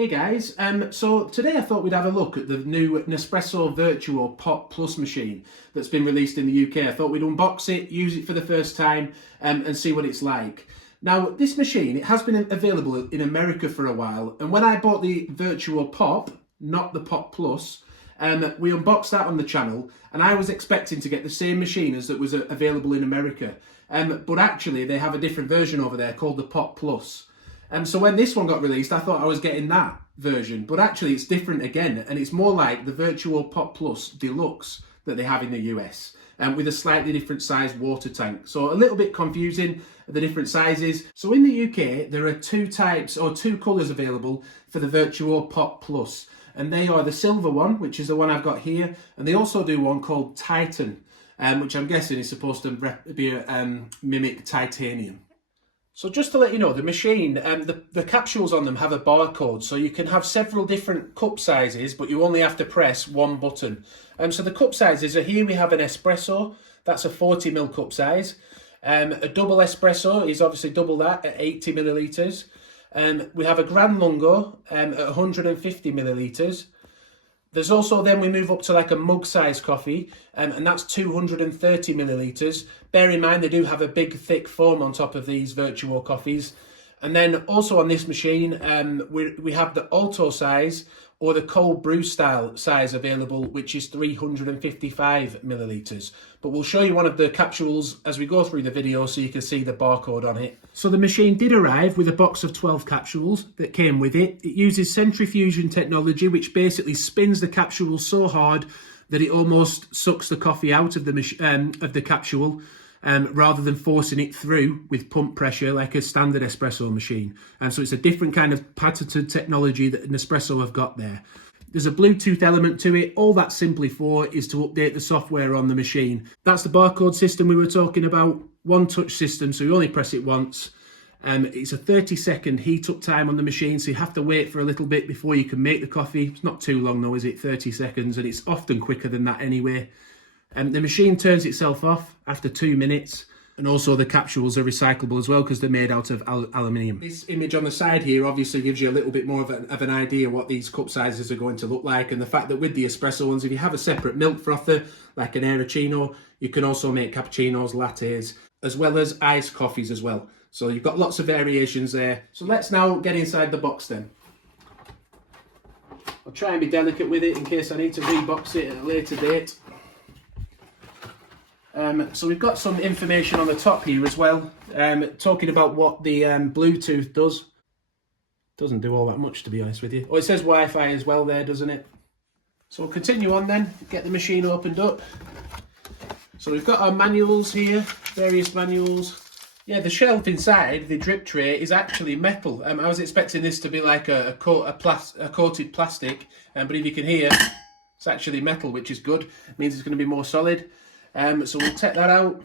Hey guys, so today I thought we'd have a look at the new Nespresso Vertuo Pop Plus machine that's been released in the UK. I thought we'd unbox it, use it for the first time and see what it's like. Now this machine, it has been available in America for a while, and when I bought the Vertuo Pop, not the Pop Plus, we unboxed that on the channel, and I was expecting to get the same machine as that was available in America, but actually they have a different version over there called the Pop Plus. So when this one got released, I thought I was getting that version, but actually it's different again, and it's more like the Vertuo Pop Plus Deluxe that they have in the US, with a slightly different sized water tank. So a little bit confusing, the different sizes. So in the UK, there are two types or two colours available for the Vertuo Pop Plus, and they are the silver one, which is the one I've got here, and they also do one called Tittan, which I'm guessing is supposed to mimic titanium. So just to let you know, the machine, the capsules on them have a barcode, so you can have several different cup sizes, but you only have to press one button. So the cup sizes are here. We have an espresso, that's a 40ml cup size. A double espresso is obviously double that at 80 millilitres. We have a Gran Lungo at 150 millilitres. There's also, then we move up to like a mug size coffee, and that's 230 millilitres. Bear in mind, they do have a big thick foam on top of these Vertuo coffees. And then also on this machine, we have the auto size or the cold brew style size available, which is 355 millilitres. But we'll show you one of the capsules as we go through the video so you can see the barcode on it. So the machine did arrive with a box of 12 capsules that came with it. It uses centrifusion technology, which basically spins the capsule so hard that it almost sucks the coffee out of the capsule, rather than forcing it through with pump pressure like a standard espresso machine. And so it's a different kind of patented technology that Nespresso have got there. There's a Bluetooth element to it. All that's simply for is to update the software on the machine. That's the barcode system we were talking about. One touch system, so you only press it once. It's a 30-second heat up time on the machine, so you have to wait for a little bit before you can make the coffee. It's not too long though, is it? 30 seconds, and it's often quicker than that anyway. The machine turns itself off after 2 minutes, and also the capsules are recyclable as well because they're made out of aluminium. This image on the side here obviously gives you a little bit more of an idea what these cup sizes are going to look like, and the fact that with the espresso ones, if you have a separate milk frother like an Aerocino, you can also make cappuccinos, lattes, as well as iced coffees as well. So you've got lots of variations there. So let's now get inside the box then. I'll try and be delicate with it in case I need to rebox it at a later date. So we've got some information on the top here as well, talking about what the Bluetooth does. Doesn't do all that much, to be honest with you. Oh, it says Wi-Fi as well there, doesn't it? So we'll continue on then, get the machine opened up. So we've got our manuals here, various manuals. Yeah, the shelf inside, the drip tray, is actually metal. I was expecting this to be like a coated plastic, but if you can hear, it's actually metal, which is good. It means it's going to be more solid. So we'll take that out.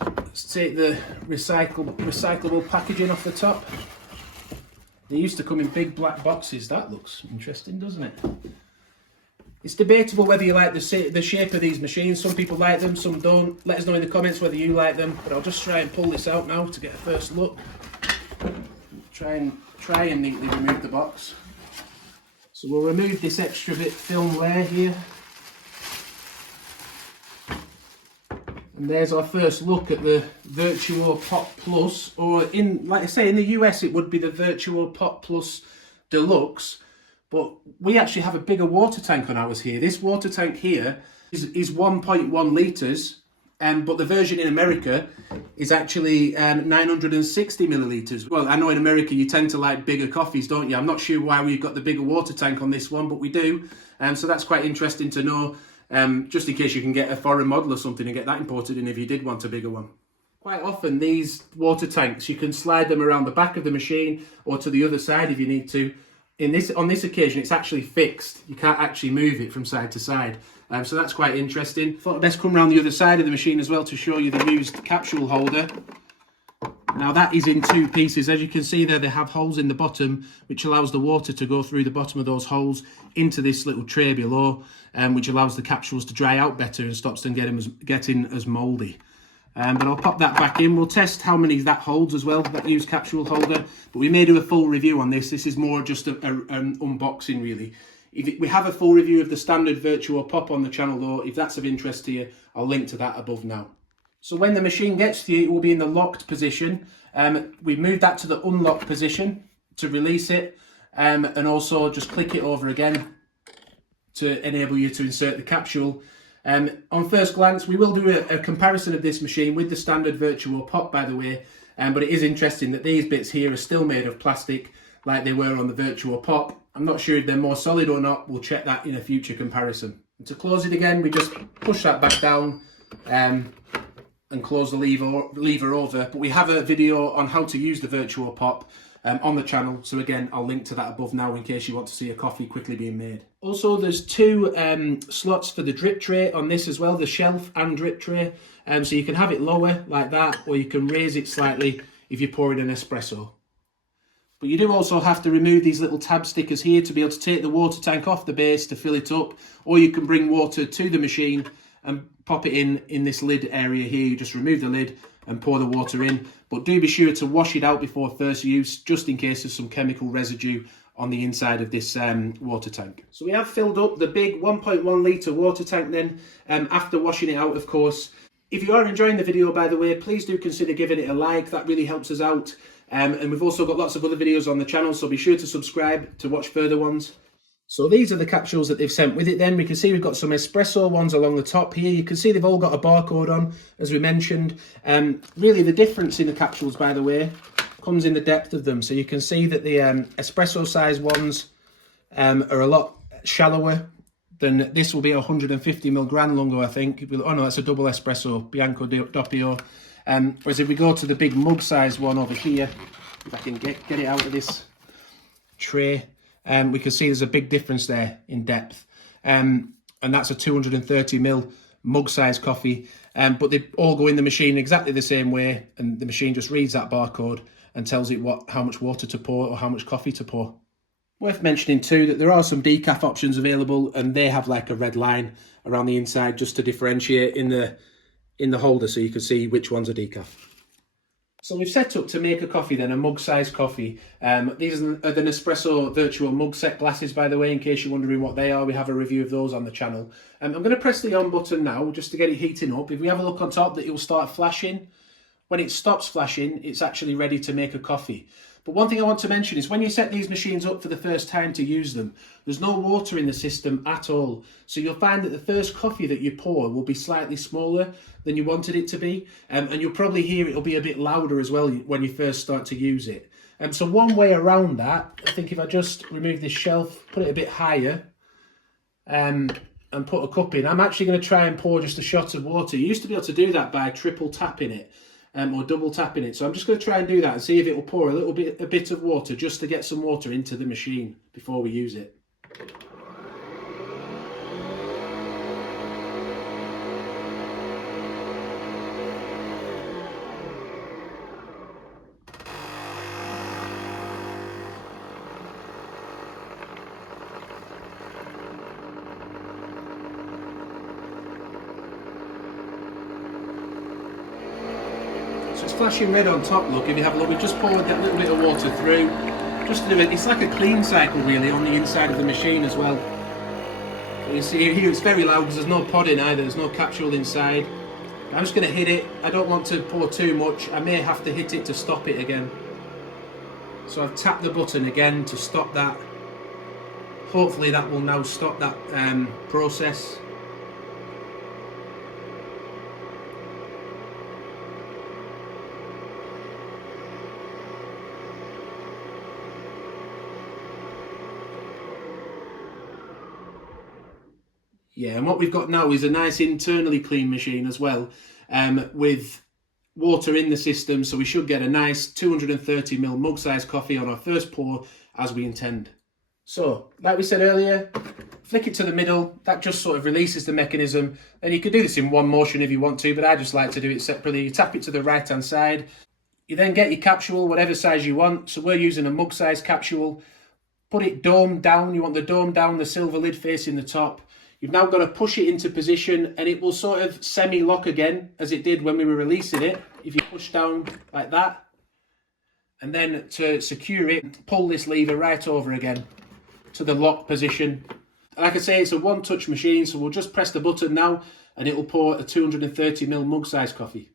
Let's take the recyclable packaging off the top. They used to come in big black boxes. That looks interesting, doesn't it? It's debatable whether you like the shape of these machines. Some people like them, some don't. Let us know in the comments whether you like them. But I'll just try and pull this out now to get a first look. Try and neatly remove the box. So we'll remove this extra bit film layer here. And there's our first look at the Vertuo Pop Plus, or like I say, in the US it would be the Vertuo Pop Plus Deluxe, but we actually have a bigger water tank on ours here. This water tank here is 1.1 litres, but the version in America is actually 960 millilitres. Well, I know in America you tend to like bigger coffees, don't you? I'm not sure why we've got the bigger water tank on this one, but we do, so that's quite interesting to know. Just in case you can get a foreign model or something and get that imported in if you did want a bigger one. Quite often these water tanks, you can slide them around the back of the machine or to the other side if you need to. On this occasion, it's actually fixed. You can't actually move it from side to side. So that's quite interesting. Thought I'd best come around the other side of the machine as well to show you the used capsule holder. Now that is in two pieces. As you can see there, they have holes in the bottom, which allows the water to go through the bottom of those holes into this little tray below, which allows the capsules to dry out better and stops them getting as mouldy. But I'll pop that back in. We'll test how many that holds as well, that used capsule holder. But we may do a full review on this. This is more just an unboxing really. We have a full review of the standard Vertuo Pop on the channel though. If that's of interest to you, I'll link to that above now. So when the machine gets to you, it will be in the locked position. We've moved that to the unlocked position to release it. And also just click it over again to enable you to insert the capsule. On first glance, we will do a comparison of this machine with the standard Vertuo Pop, by the way, but it is interesting that these bits here are still made of plastic like they were on the Vertuo Pop. I'm not sure if they're more solid or not. We'll check that in a future comparison. And to close it again, we just push that back down and close the lever over. But we have a video on how to use the Vertuo Pop on the channel, so again I'll link to that above now in case you want to see a coffee quickly being made. Also there's two slots for the drip tray on this as well, the shelf and drip tray, so you can have it lower like that, or you can raise it slightly if you're pouring an espresso. But you do also have to remove these little tab stickers here to be able to take the water tank off the base to fill it up, or you can bring water to the machine and pop it in this lid area here. You just remove the lid and pour the water in, but do be sure to wash it out before first use, just in case there's some chemical residue on the inside of this water tank. So we have filled up the big 1.1 litre water tank then, after washing it out of course. If you are enjoying the video, by the way, please do consider giving it a like, that really helps us out. And we've also got lots of other videos on the channel, so be sure to subscribe to watch further ones. So these are the capsules that they've sent with it then. We can see we've got some espresso ones along the top here. You can see they've all got a barcode on, as we mentioned. Really the difference in the capsules, by the way, comes in the depth of them. So you can see that the espresso size ones are a lot shallower than this. Will be 150ml Gran Lungo, I think. Oh no, that's a double espresso, Bianco Doppio. Whereas if we go to the big mug size one over here, if I can get it out of this tray, we can see there's a big difference there in depth, and that's a 230ml mug size coffee, but they all go in the machine exactly the same way, and the machine just reads that barcode and tells it how much water to pour or how much coffee to pour. Worth mentioning too that there are some decaf options available, and they have like a red line around the inside just to differentiate in the holder, so you can see which ones are decaf. So we've set up to make a coffee then, a mug-sized coffee. These are the Nespresso Vertuo mug set glasses, by the way, in case you're wondering what they are. We have a review of those on the channel. I'm going to press the on button now, just to get it heating up. If we have a look on top, that it will start flashing. When it stops flashing, it's actually ready to make a coffee. But one thing I want to mention is when you set these machines up for the first time to use them, there's no water in the system at all. So you'll find that the first coffee that you pour will be slightly smaller than you wanted it to be. And you'll probably hear it'll be a bit louder as well when you first start to use it. So one way around that, I think if I just remove this shelf, put it a bit higher, and put a cup in, I'm actually going to try and pour just a shot of water. You used to be able to do that by triple tapping it. Or double tapping it. So I'm just going to try and do that and see if it will pour a bit of water, just to get some water into the machine before we use it. So it's flashing red on top, look, if you have a look, we just poured that little bit of water through, just to do it. It's like a clean cycle really on the inside of the machine as well. So you see here it's very loud because there's no pod in either, there's no capsule inside. I'm just going to hit it. I don't want to pour too much, I may have to hit it to stop it again. So I've tapped the button again to stop that. Hopefully that will now stop that process. Yeah, and what we've got now is a nice internally clean machine as well, with water in the system, so we should get a nice 230ml mug-sized coffee on our first pour as we intend. So, like we said earlier, flick it to the middle, that just sort of releases the mechanism, and you could do this in one motion if you want to, but I just like to do it separately. You tap it to the right hand side, you then get your capsule, whatever size you want, so we're using a mug-sized capsule. Put it dome down, you want the dome down, the silver lid facing the top. You've now got to push it into position, and it will sort of semi-lock again as it did when we were releasing it. If you push down like that, and then to secure it, pull this lever right over again to the lock position. Like I say, it's a one-touch machine, so we'll just press the button now and it will pour a 230ml mug-sized coffee.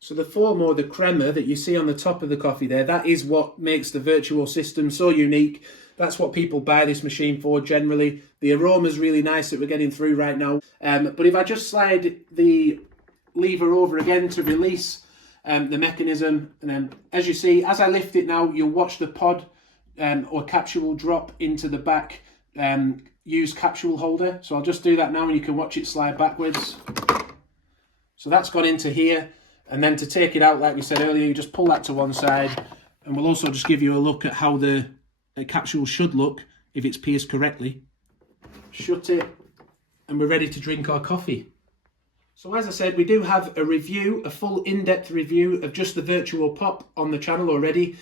So the foam or the crema that you see on the top of the coffee there, that is what makes the Vertuo system so unique. That's what people buy this machine for generally. The aroma's really nice that we're getting through right now. But if I just slide the lever over again to release the mechanism, and then as you see, as I lift it now, you'll watch the pod or capsule drop into the back used capsule holder. So I'll just do that now and you can watch it slide backwards. So that's gone into here. And then to take it out, like we said earlier, you just pull that to one side. And we'll also just give you a look at how the capsule should look if it's pierced correctly. Shut it, and we're ready to drink our coffee. So as I said, we do have a review, a full in-depth review of just the Vertuo Pop on the channel already.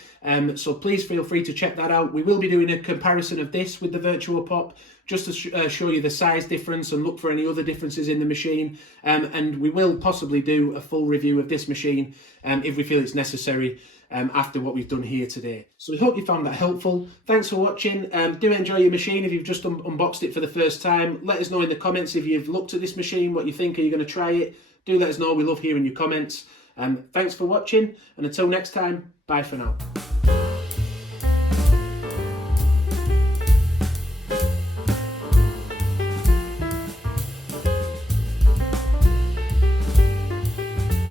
So please feel free to check that out. We will be doing a comparison of this with the Vertuo Pop, just to show you the size difference and look for any other differences in the machine. And we will possibly do a full review of this machine if we feel it's necessary after what we've done here today. So we hope you found that helpful. Thanks for watching. Do enjoy your machine if you've just unboxed it for the first time. Let us know in the comments if you've looked at this machine, what you think. Are you going to try it? Do let us know. We love hearing your comments. Thanks for watching, and until next time, bye for now.